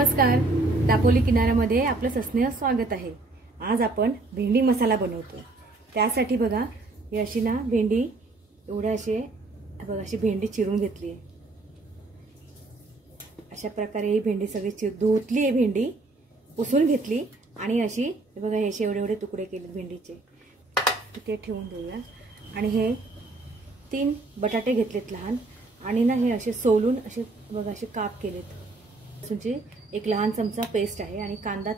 नमस्कार, दापोली किनाऱ्यामध्ये आपलं सस्नेह स्वागत आहे। आज आपण भेंडी मसाला बनवतो। त्यासाठी बघा ही अशी ना भेंडी एवढ्या बघा अशी भेंडी चिरून घेतली आहे। अशा प्रकारे ही भेंडी सगळी धुतली आहे, भेंडी पुसून घेतली आणि अशी बघा हे एवढे तुकडे केले भेंडीचे। ते ठेवून देऊया आणि हे 3 बटाटे घेतलेत लहान आणि ना हे असे सोलून असे बघा असे काप केलेत। लसूणची एक लहान चमचा पेस्ट आहे आणि कांदा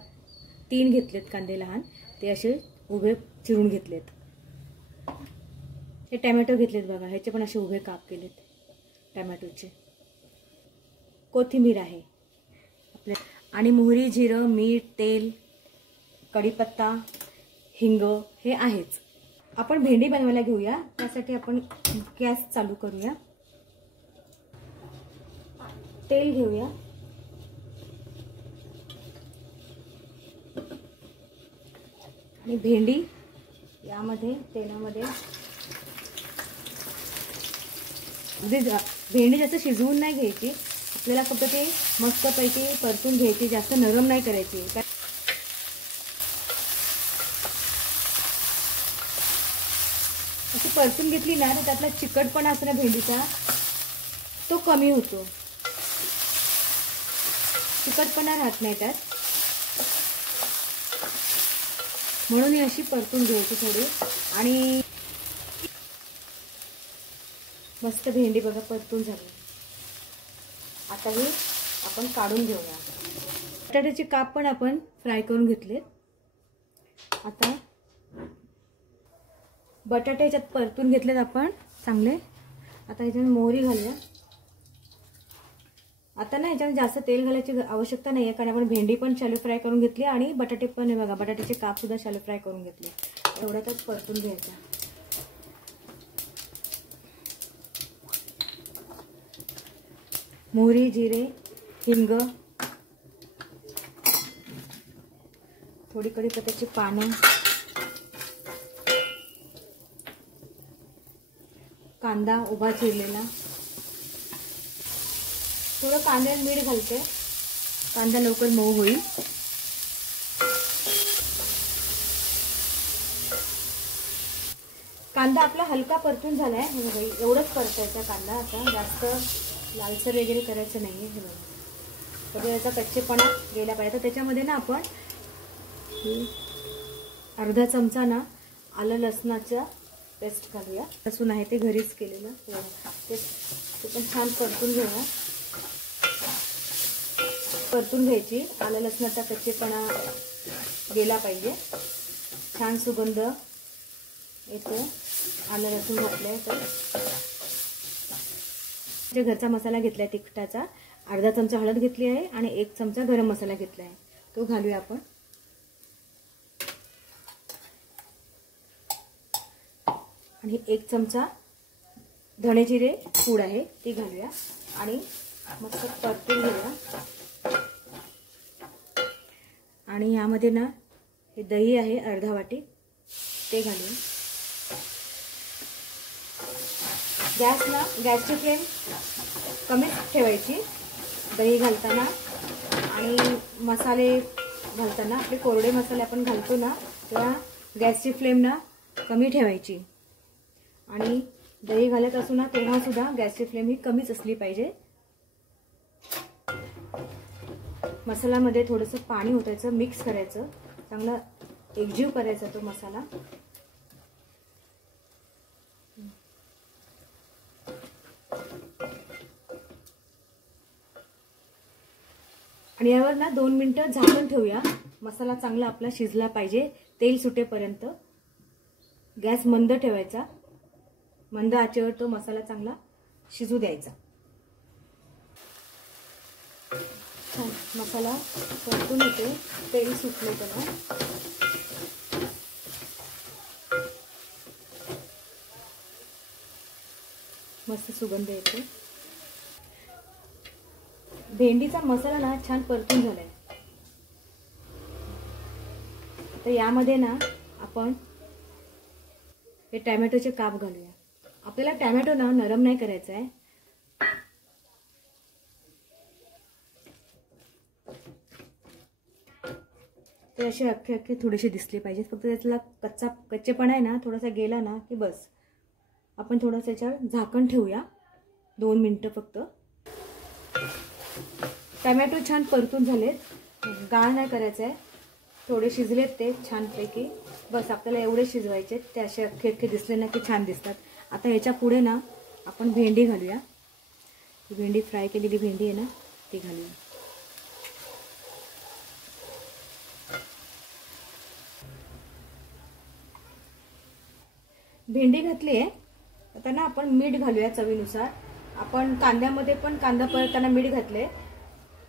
3 घेतलेत, कांदे लहान ते असे उभे चिरून घेतलेत। हे टोमॅटो घेतलेत बघा, ह्याचे पण असे उभे काप केलेत टोमॅटोचे। कोथिंबीर आहे आपल्या आणि मोहरी, जिरं, मीठ, तेल, कढीपत्ता, हिंग हे आहेच। आपण भेंडी बनवायला घेऊया, त्यासाठी आपण गॅस चालू करूया। तेल घेऊया आणि भेंडी यामध्ये तेलामध्ये भेंडी जास्त शिजवून नाही घ्यायची, आपल्याला फक्त ते मस्तपैकी परतून घ्यायची, जास्त नरम नाही करायची। अशी परतून घेतली ना तर त्यातला चिकटपणा असतो ना भेंडीचा तो कमी होतो, चिकटपणा राहत नाही त्यात, म्हणून ही अशी परतून घ्यायची थोडी। आणि मस्त भेंडी बघा परतून झाली। आता ही आपण काढून घेऊया। बटाट्याचे काप पण आपण फ्राय करून घेतले। आता बटाटे याच्यात परतून घेतलेत आपण चांगले। आता याच्यात मोहरी घालूया। आता ना याच्यात जास्त तेल घालायची आवश्यकता नाहीये, कारण आपण भेंडी पण शॅलो फ्राय करून घेतली आणि बटाटे पण हे बघा बटाट्याचे काप सुद्धा शॅलो फ्राय करून घेतले। एवढ्यातच परतून घ्यायचा। मोहरी, जिरे, हिंग, थोडी कढीपत्त्याची पानं, कांदा उभा चिरलेला, थोडं कांद्यात मीठ घालते, कांदा लवकर मऊ होईल। कांदा आपला हलका परतून झालाय, एवढंच परतायचा कांदा। आता जास्त लालसर वगैरे करायचं नाहीये, हे बघा तर याचा कच्चेपणा गेला पाहिजे। तर त्याच्यामध्ये ना आपण अर्धा चमचा ना आलं लसणाचा पेस्ट घालूया। लसूण आहे ते घरीच केलेलं, ते पण छान परतून घेऊया। परतून घ्यायची, आलं लसणाचा कच्चेपणा गेला पाहिजे, छान सुगंध येतो आलं लसूण घातलंय तर। घरचा मसाला घेतलाय तिखटाचा, अर्धा चमचा हळद घेतली आहे आणि 1 चमचा गरम मसाला घेतलाय, तो घालूया आपण। आणि 1 चमचा धणे जिरे पूड आहे ती घालूया आणि मस्त परतून घेऊया। आणि यामध्ये ना हे दही आहे अर्धा वाटी, ते घालूया। गॅसची फ्लेम कमीच ठेवायची दही घालताना आणि मसाले घालताना। आपले कोरडे मसाले आपण घालतो ना तेव्हा गॅसची फ्लेम ना कमी ठेवायची आणि दही घालत असू ना तेव्हा सुद्धा गॅसची फ्लेम ही कमीच असली पाहिजे। मसाल्यामध्ये थोडंसं पाणी ओतायचं, मिक्स करायचं, चांगला एकजीव करायचा तो मसाला। आणि यावर ना 2 मिनिटं झाकून ठेवूया, मसाला चांगला आपला शिजला पाहिजे तेल सुटेपर्यंत। गॅस मंद ठेवायचा, मंद आचेवर तो मसाला चांगला शिजू द्यायचा। मसाला परतून होते, तेल सुटले त्याला। मस्त सुगंध येतो। भेंडीचा मसाला ना छान परतून झालाय। तर यामध्ये ना आपण हे टोमॅटोचे काप घालूया। आपल्याला टोमॅटो ना नरम नाही करायचा आहे, ते असे अख्खे अख्खे थोडेसे दिसले पाहिजेत. फक्त त्यातला कच्चेपणा आहे ना थोडासा गेला ना की बस. आपण थोडंसं याच्यावर झाकण ठेवूया 2 मिनिटं फक्त. टमॅटो छान परतून झालेत, गाळ नाही करायचं आहे, थोडे शिजलेत ते छानपैकी. बस आपल्याला एवढे शिजवायचे, ते असे अख्खे अख्खे दिसले ना की छान दिसतात. आता ह्याच्या पुढे ना आपण भेंडी घालूया. भेंडी फ्राय केलेली भेंडी आहे ना ती घालूया. भेंडी घातली आहे. आता ना आपण मीठ घालूया चवीनुसार. आपण कांद्यामध्ये पण कांदा परतताना मीठ घातले,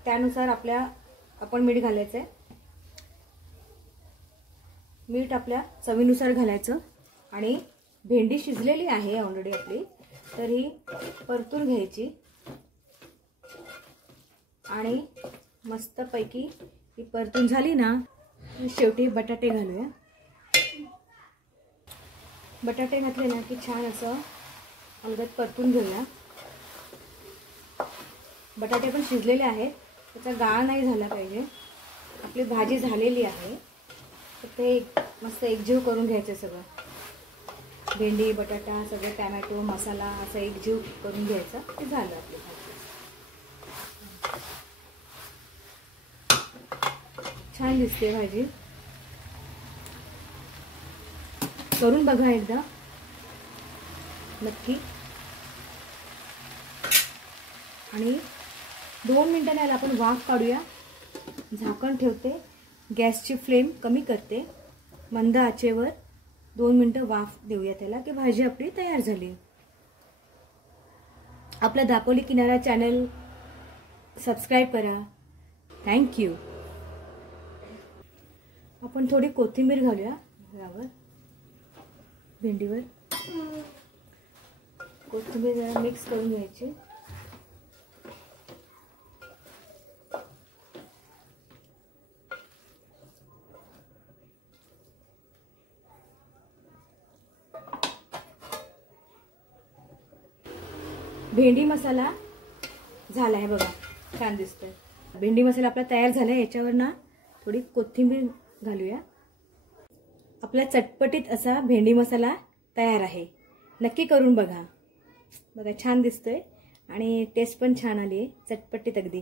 त्यानुसार आपण मीठ घालायचं आहे. मीठ आपल्या चवीनुसार घालायचं. आणि भेंडी शिजलेली आहे ऑलरेडी आपली, तर ही परतून घ्यायची आणि मस्तपैकी ही परतून झाली ना शेवटी बटाटे घालूया. बटाटे घातले ना की छान असं अलगद परतून घेऊया. बटाटे पण शिजलेले आहेत, त्याचा गाळ नाही झाला पाहिजे. आपली भाजी झालेली आहे, तर ते मस्त एकजीव करून घ्यायचं सगळं. भेंडी बटाटा सगळं टॅमॅटो मसाला असं एकजीव करून घ्यायचा, ते झालं आपली भाजी. छान दिसते भाजी, करून बघा एकदा नक्की. आणि 2 मिनिटांनी याला आपण वाफ काढूया. झाकण ठेवते, गॅसची फ्लेम कमी करते, मंद आचेवर 2 मिनिटं वाफ देऊया त्याला की भाजी आपली तयार झाली. आपला दापोली किनारा चॅनल सबस्क्राईब करा. थँक्यू. आपण थोडी कोथिंबीर घालूया यावर, भेंडीवर. कोथिंबीर जरा मिक्स करून घ्यायची. भेंडी मसाला झाला आहे बघा, छान दिसतोय. भेंडी मसाला आपला तयार झाला. याच्यावर ना थोडी कोथिंबीर घालूया. आपला चटपटीत असा भेंडी मसाला तयार आहे. नक्की करून बघा. बघा छान दिसतोय आणि टेस्ट पण छान आली आहे, चटपटीत अगदी.